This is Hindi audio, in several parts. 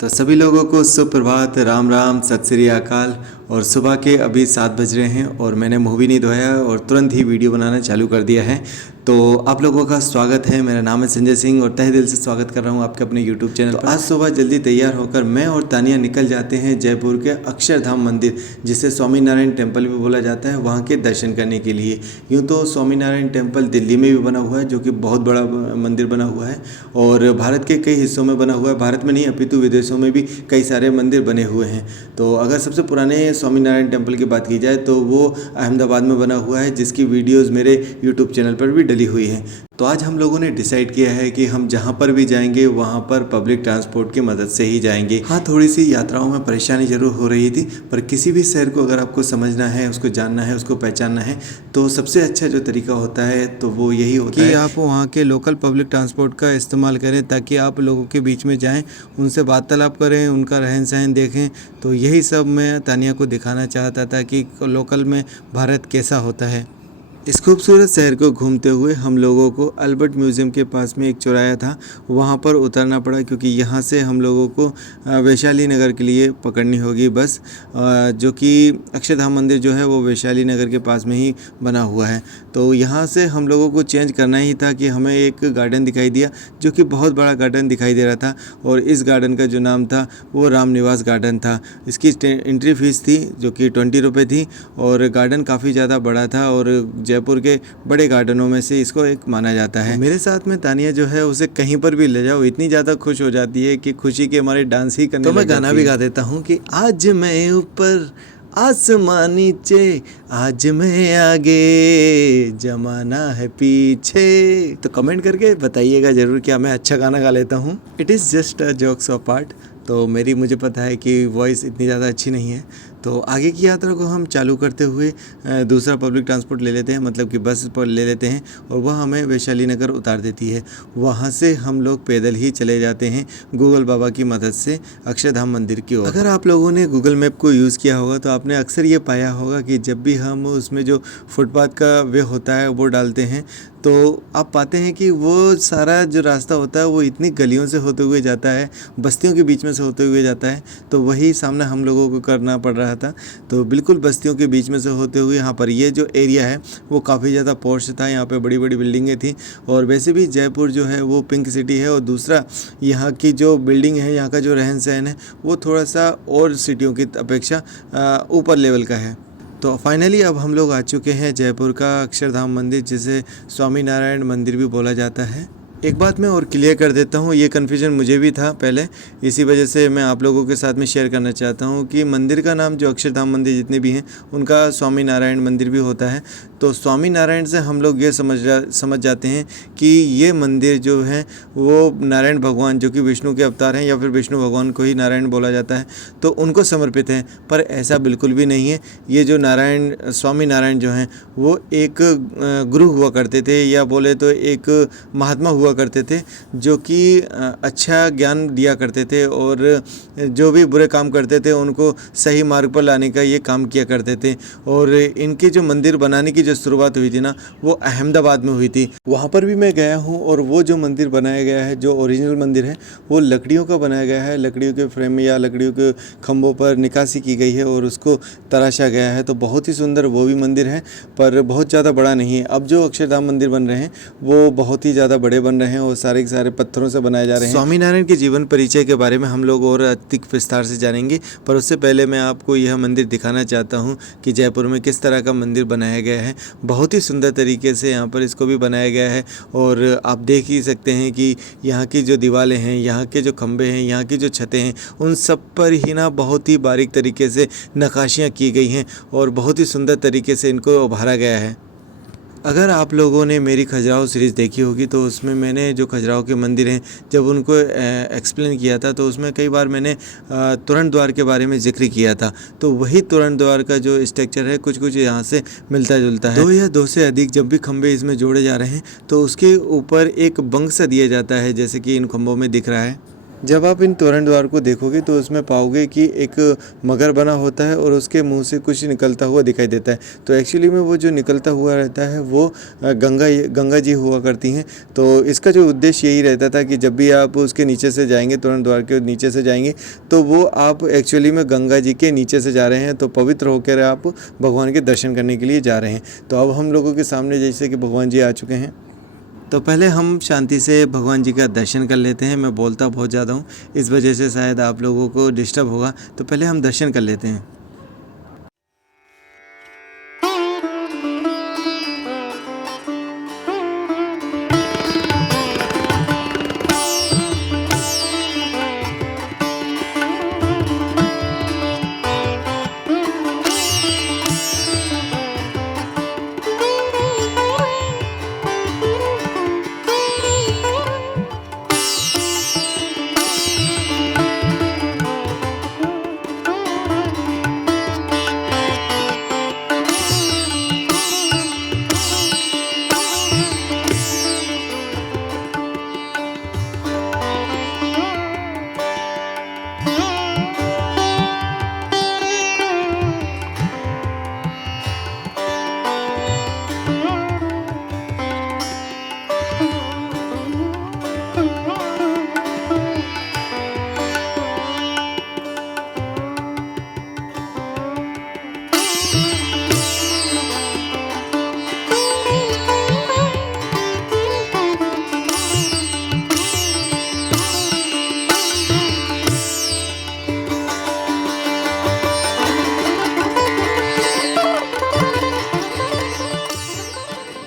तो सभी लोगों को सुप्रभात, राम राम, सत श्री अकाल। और सुबह के अभी 7 बज रहे हैं और मैंने मुंह भी नहीं धोया और तुरंत ही वीडियो बनाना चालू कर दिया है। तो आप लोगों का स्वागत है। मेरा नाम है संजय सिंह और तहे दिल से स्वागत कर रहा हूं आपके अपने यूट्यूब चैनल पर। आज सुबह जल्दी तैयार होकर मैं और तानिया निकल जाते हैं जयपुर के अक्षरधाम मंदिर, जिसे स्वामीनारायण टेम्पल भी बोला जाता है, वहाँ के दर्शन करने के लिए। यूँ तो स्वामीनारायण टेम्पल दिल्ली में भी बना हुआ है, जो कि बहुत बड़ा मंदिर बना हुआ है और भारत के कई हिस्सों में बना हुआ है। भारत में नहीं अपितु विदेशों में भी कई सारे मंदिर बने हुए हैं। तो अगर सबसे पुराने स्वामीनारायण टेम्पल की बात की जाए तो वो अहमदाबाद में बना हुआ है, जिसकी वीडियोस मेरे यूट्यूब चैनल पर भी डली हुई है। तो आज हम लोगों ने डिसाइड किया है कि हम जहाँ पर भी जाएंगे वहाँ पर पब्लिक ट्रांसपोर्ट की मदद से ही जाएंगे। हाँ, थोड़ी सी यात्राओं में परेशानी जरूर हो रही थी, पर किसी भी शहर को अगर आपको समझना है, उसको जानना है, उसको पहचानना है, तो सबसे अच्छा जो तरीका होता है तो वो यही होता है कि आप वहाँ के लोकल पब्लिक ट्रांसपोर्ट का इस्तेमाल करें, ताकि आप लोगों के बीच में जाएँ, उनसे वार्तालाप करें, उनका रहन सहन देखें। तो यही सब मैं तानिया को दिखाना चाहता था कि लोकल में भारत कैसा होता है। इस खूबसूरत शहर को घूमते हुए हम लोगों को अल्बर्ट म्यूज़ियम के पास में एक चौराहा था, वहाँ पर उतरना पड़ा, क्योंकि यहाँ से हम लोगों को वैशाली नगर के लिए पकड़नी होगी बस, जो कि अक्षरधाम मंदिर जो है वो वैशाली नगर के पास में ही बना हुआ है। तो यहाँ से हम लोगों को चेंज करना ही था कि हमें एक गार्डन दिखाई दिया, जो कि बहुत बड़ा गार्डन दिखाई दे रहा था, और इस गार्डन का जो नाम था वो राम निवास गार्डन था। इसकी एंट्री फीस थी जो कि 20 रुपये थी, और गार्डन काफ़ी ज़्यादा बड़ा था और जयपुर के बड़े गार्डनों में से इसको एक माना जाता है। मेरे साथ में तानिया जो है उसे कहीं पर भी ले जाओ इतनी ज़्यादा खुश हो जाती है कि खुशी के हमारे डांस ही करने तो मैं गाना भी गा देता हूँ कि आज मैं ऊपर आसमान नीचे, आज मैं आगे जमाना है पीछे। तो कमेंट करके बताइएगा ज़रूर क्या मैं अच्छा गाना गा लेता हूँ। It is just a jokes of part. तो मुझे पता है कि वॉइस इतनी ज़्यादा अच्छी नहीं है। तो आगे की यात्रा को हम चालू करते हुए दूसरा पब्लिक ट्रांसपोर्ट ले लेते हैं, मतलब कि बस पर ले लेते हैं, और वह हमें वैशाली नगर उतार देती है। वहाँ से हम लोग पैदल ही चले जाते हैं गूगल बाबा की मदद से अक्षरधाम मंदिर की ओर। अगर आप लोगों ने गूगल मैप को यूज़ किया होगा तो आपने अक्सर ये पाया होगा कि जब भी हम उसमें जो फुटपाथ का वे होता है वो डालते हैं, तो आप पाते हैं कि वो सारा जो रास्ता होता है वो इतनी गलियों से होते हुए जाता है, बस्तियों के बीच में से होते हुए जाता है। तो वही सामना हम लोगों को करना पड़ रहा था। तो बिल्कुल बस्तियों के बीच में से होते हुए यहाँ पर ये जो एरिया है वो काफ़ी ज़्यादा पॉश था। यहाँ पे बड़ी बड़ी बिल्डिंगें थी, और वैसे भी जयपुर जो है वो पिंक सिटी है, और दूसरा यहाँ की जो बिल्डिंग है, यहाँ का जो रहन सहन है वो थोड़ा सा और सिटियों की अपेक्षा ऊपर लेवल का है। तो फाइनली अब हम लोग आ चुके हैं जयपुर का अक्षरधाम मंदिर, जिसे स्वामीनारायण मंदिर भी बोला जाता है। एक बात मैं और क्लियर कर देता हूँ, ये कन्फ्यूजन मुझे भी था पहले, इसी वजह से मैं आप लोगों के साथ में शेयर करना चाहता हूँ कि मंदिर का नाम जो अक्षरधाम मंदिर जितने भी हैं उनका स्वामीनारायण मंदिर भी होता है। तो स्वामीनारायण से हम लोग ये समझ जाते हैं कि ये मंदिर जो है वो नारायण भगवान, जो कि विष्णु के अवतार हैं, या फिर विष्णु भगवान को ही नारायण बोला जाता है, तो उनको समर्पित हैं। पर ऐसा बिल्कुल भी नहीं है। ये जो स्वामीनारायण जो हैं वो एक गुरु हुआ करते थे, या बोले तो एक महात्मा हुआ करते थे, जो कि अच्छा ज्ञान दिया करते थे, और जो भी बुरे काम करते थे उनको सही मार्ग पर लाने का ये काम किया करते थे। और इनके जो मंदिर बनाने की जो शुरुआत हुई थी ना, वो अहमदाबाद में हुई थी। वहाँ पर भी मैं गया हूँ, और वो जो मंदिर बनाया गया है, जो ओरिजिनल मंदिर है, वो लकड़ियों का बनाया गया है। लकड़ियों के फ्रेम या लकड़ियों के खंभों पर निकासी की गई है और उसको तराशा गया है। तो बहुत ही सुंदर वो भी मंदिर है, पर बहुत ज़्यादा बड़ा नहीं है। अब जो अक्षरधाम मंदिर बन रहे हैं वो बहुत ही ज़्यादा बड़े बन रहे हैं और सारे के सारे पत्थरों से बनाए जा रहे हैं। स्वामीनारायण के जीवन परिचय के बारे में हम लोग और अधिक विस्तार से जानेंगे, पर उससे पहले मैं आपको यह मंदिर दिखाना चाहता हूँ कि जयपुर में किस तरह का मंदिर बनाया गया है। बहुत ही सुंदर तरीके से यहाँ पर इसको भी बनाया गया है, और आप देख ही सकते हैं कि यहाँ की जो दीवारें हैं, यहाँ के जो खंभे हैं, यहाँ की जो छतें हैं, उन सब पर ही ना बहुत ही बारीक तरीके से नक्काशियाँ की गई हैं, और बहुत ही सुंदर तरीके से इनको उभारा गया है। अगर आप लोगों ने मेरी खजुराहो सीरीज़ देखी होगी तो उसमें मैंने जो खजुराहो के मंदिर हैं जब उनको एक्सप्लेन किया था, तो उसमें कई बार मैंने तोरण द्वार के बारे में जिक्र किया था। तो वही तोरण द्वार का जो स्ट्रक्चर है कुछ कुछ यहाँ से मिलता जुलता है। 2 या 2 से अधिक जब भी खंभे इसमें जोड़े जा रहे हैं तो उसके ऊपर एक बंक सा दिया जाता है, जैसे कि इन खंभों में दिख रहा है। जब आप इन तोरण द्वार को देखोगे तो उसमें पाओगे कि एक मगर बना होता है और उसके मुंह से कुछ निकलता हुआ दिखाई देता है। तो एक्चुअली में वो जो निकलता हुआ रहता है वो गंगा जी हुआ करती हैं। तो इसका जो उद्देश्य यही रहता था कि जब भी आप उसके नीचे से जाएंगे, तोरण द्वार के नीचे से जाएंगे, तो वो आप एक्चुअली में गंगा जी के नीचे से जा रहे हैं, तो पवित्र होकर आप भगवान के दर्शन करने के लिए जा रहे हैं। तो अब हम लोगों के सामने जैसे कि भगवान जी आ चुके हैं, तो पहले हम शांति से भगवान जी का दर्शन कर लेते हैं। मैं बोलता बहुत ज़्यादा हूँ, इस वजह से शायद आप लोगों को डिस्टर्ब होगा, तो पहले हम दर्शन कर लेते हैं।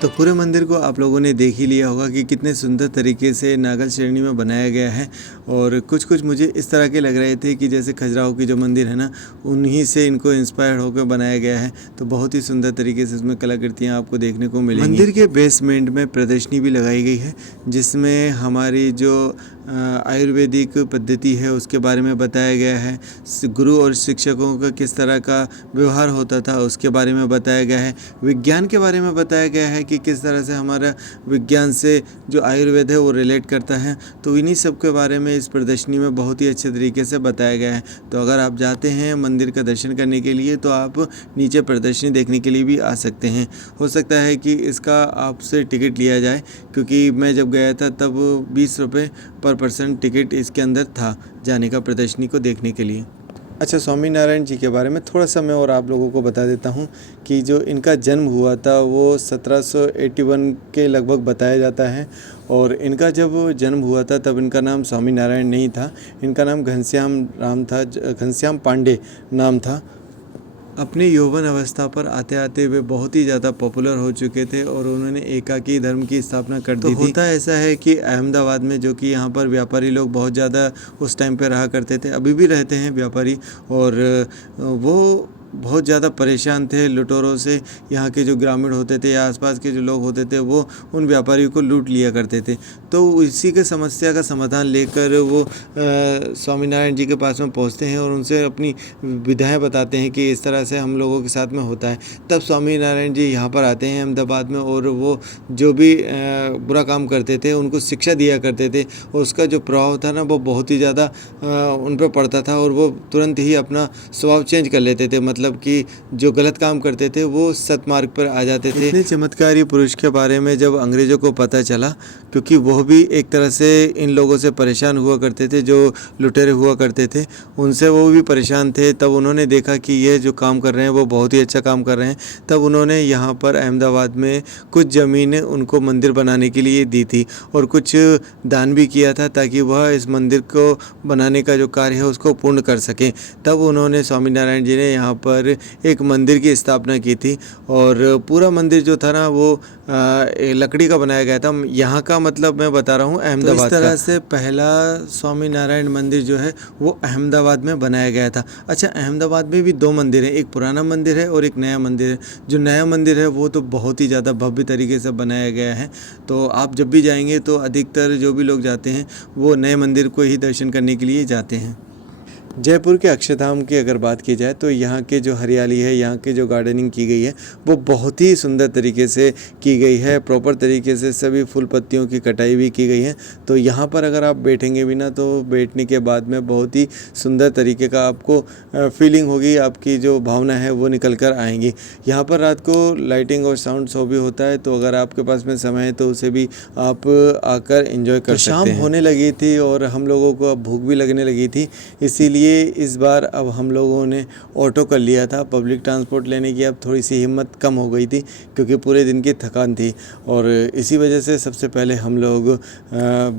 तो पूरे मंदिर को आप लोगों ने देख ही लिया होगा कि कितने सुंदर तरीके से नागल श्रेणी में बनाया गया है। और कुछ कुछ मुझे इस तरह के लग रहे थे कि जैसे खजुराहो की जो मंदिर है ना, उन्हीं से इनको इंस्पायर्ड होकर बनाया गया है। तो बहुत ही सुंदर तरीके से इसमें कलाकृतियाँ आपको देखने को मिलेंगी। मंदिर के बेसमेंट में प्रदर्शनी भी लगाई गई है, जिसमें हमारी जो आयुर्वेदिक पद्धति है उसके बारे में बताया गया है। गुरु और शिक्षकों का किस तरह का व्यवहार होता था उसके बारे में बताया गया है। विज्ञान के बारे में बताया गया है कि किस तरह से हमारा विज्ञान से जो आयुर्वेद है वो रिलेट करता है। तो इन्हीं सब के बारे में इस प्रदर्शनी में बहुत ही अच्छे तरीके से बताया गया है। तो अगर आप जाते हैं मंदिर का दर्शन करने के लिए तो आप नीचे प्रदर्शनी देखने के लिए भी आ सकते हैं। हो सकता है कि इसका आपसे टिकट लिया जाए, क्योंकि मैं जब गया था तब 20 रुपये पर पर्सन टिकट इसके अंदर था जाने का प्रदर्शनी को देखने के लिए। अच्छा, स्वामी नारायण जी के बारे में थोड़ा सा मैं और आप लोगों को बता देता हूँ कि जो इनका जन्म हुआ था वो 1781 के लगभग बताया जाता है। और इनका जब जन्म हुआ था तब इनका नाम स्वामी नारायण नहीं था, इनका नाम घनश्याम पांडे नाम था। अपने यौवन अवस्था पर आते आते वे बहुत ही ज़्यादा पॉपुलर हो चुके थे और उन्होंने एकाकी धर्म की स्थापना कर दी थी। होता ऐसा है कि अहमदाबाद में, जो कि यहाँ पर व्यापारी लोग बहुत ज़्यादा उस टाइम पे रहा करते थे, अभी भी रहते हैं व्यापारी, और वो बहुत ज़्यादा परेशान थे लुटेरों से। यहाँ के जो ग्रामीण होते थे या आसपास के जो लोग होते थे वो उन व्यापारियों को लूट लिया करते थे। तो इसी के समस्या का समाधान लेकर वो स्वामीनारायण जी के पास में पहुँचते हैं और उनसे अपनी विधाएं बताते हैं कि इस तरह से हम लोगों के साथ में होता है। तब स्वामीनारायण जी यहाँ पर आते हैं अहमदाबाद में, और वो जो भी बुरा काम करते थे उनको शिक्षा दिया करते थे, और उसका जो प्रभाव था ना वो बहुत ही ज़्यादा उन पर पड़ता था, और वो तुरंत ही अपना स्वभाव चेंज कर लेते थे। मतलब कि जो गलत काम करते थे वो सतमार्ग पर आ जाते थे। इतने चमत्कारी पुरुष के बारे में जब अंग्रेज़ों को पता चला, क्योंकि वह भी एक तरह से इन लोगों से परेशान हुआ करते थे, जो लुटेरे हुआ करते थे उनसे वो भी परेशान थे। तब उन्होंने देखा कि ये जो काम कर रहे हैं वो बहुत ही अच्छा काम कर रहे हैं। तब उन्होंने यहाँ पर अहमदाबाद में कुछ ज़मीनें उनको मंदिर बनाने के लिए दी थी, और कुछ दान भी किया था ताकि वह इस मंदिर को बनाने का जो कार्य है उसको पूर्ण कर सकें। तब उन्होंने स्वामीनारायण जी ने यहाँ पर एक मंदिर की स्थापना की थी, और पूरा मंदिर जो था ना वो लकड़ी का बनाया गया था। यहाँ का मतलब मैं बता रहा हूँ अहमदाबाद का। इस तरह से पहला स्वामी नारायण मंदिर जो है वो अहमदाबाद में बनाया गया था। अच्छा, अहमदाबाद में भी 2 मंदिर हैं, एक पुराना मंदिर है और एक नया मंदिर है। जो नया मंदिर है वो तो बहुत ही ज़्यादा भव्य तरीके से बनाया गया है। तो आप जब भी जाएंगे तो अधिकतर जो भी लोग जाते हैं वो नए मंदिर को ही दर्शन करने के लिए जाते हैं। जयपुर के अक्षरधाम की अगर बात की जाए तो यहाँ के जो हरियाली है, यहाँ की जो गार्डनिंग की गई है वो बहुत ही सुंदर तरीके से की गई है। प्रॉपर तरीके से सभी फूल पत्तियों की कटाई भी की गई है। तो यहाँ पर अगर आप बैठेंगे भी ना तो बैठने के बाद में बहुत ही सुंदर तरीके का आपको फीलिंग होगी, आपकी जो भावना है वो निकल कर आएंगी। यहाँ पर रात को लाइटिंग और साउंड शो भी होता है, तो अगर आपके पास में समय है तो उसे भी आप आकर एंजॉय कर सकते हैं। शाम होने लगी थी और हम लोगों को अब भूख भी लगने लगी थी, इसीलिए इस बार अब हम लोगों ने ऑटो कर लिया था। पब्लिक ट्रांसपोर्ट लेने की अब थोड़ी सी हिम्मत कम हो गई थी क्योंकि पूरे दिन की थकान थी, और इसी वजह से सबसे पहले हम लोग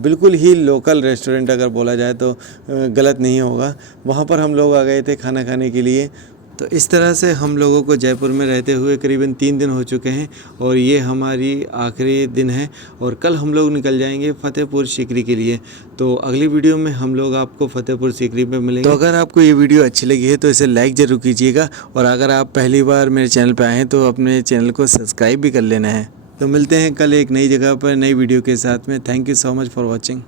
बिल्कुल ही लोकल रेस्टोरेंट, अगर बोला जाए तो गलत नहीं होगा, वहाँ पर हम लोग आ गए थे खाना खाने के लिए। तो इस तरह से हम लोगों को जयपुर में रहते हुए करीबन 3 दिन हो चुके हैं और ये हमारी आखिरी दिन है, और कल हम लोग निकल जाएंगे फतेहपुर सीकरी के लिए। तो अगली वीडियो में हम लोग आपको फतेहपुर सीकरी पे मिलेंगे। तो अगर आपको ये वीडियो अच्छी लगी है तो इसे लाइक ज़रूर कीजिएगा, और अगर आप पहली बार मेरे चैनल पर आए हैं तो अपने चैनल को सब्सक्राइब भी कर लेना है। तो मिलते हैं कल एक नई जगह पर नई वीडियो के साथ में। Thank you so much for watching.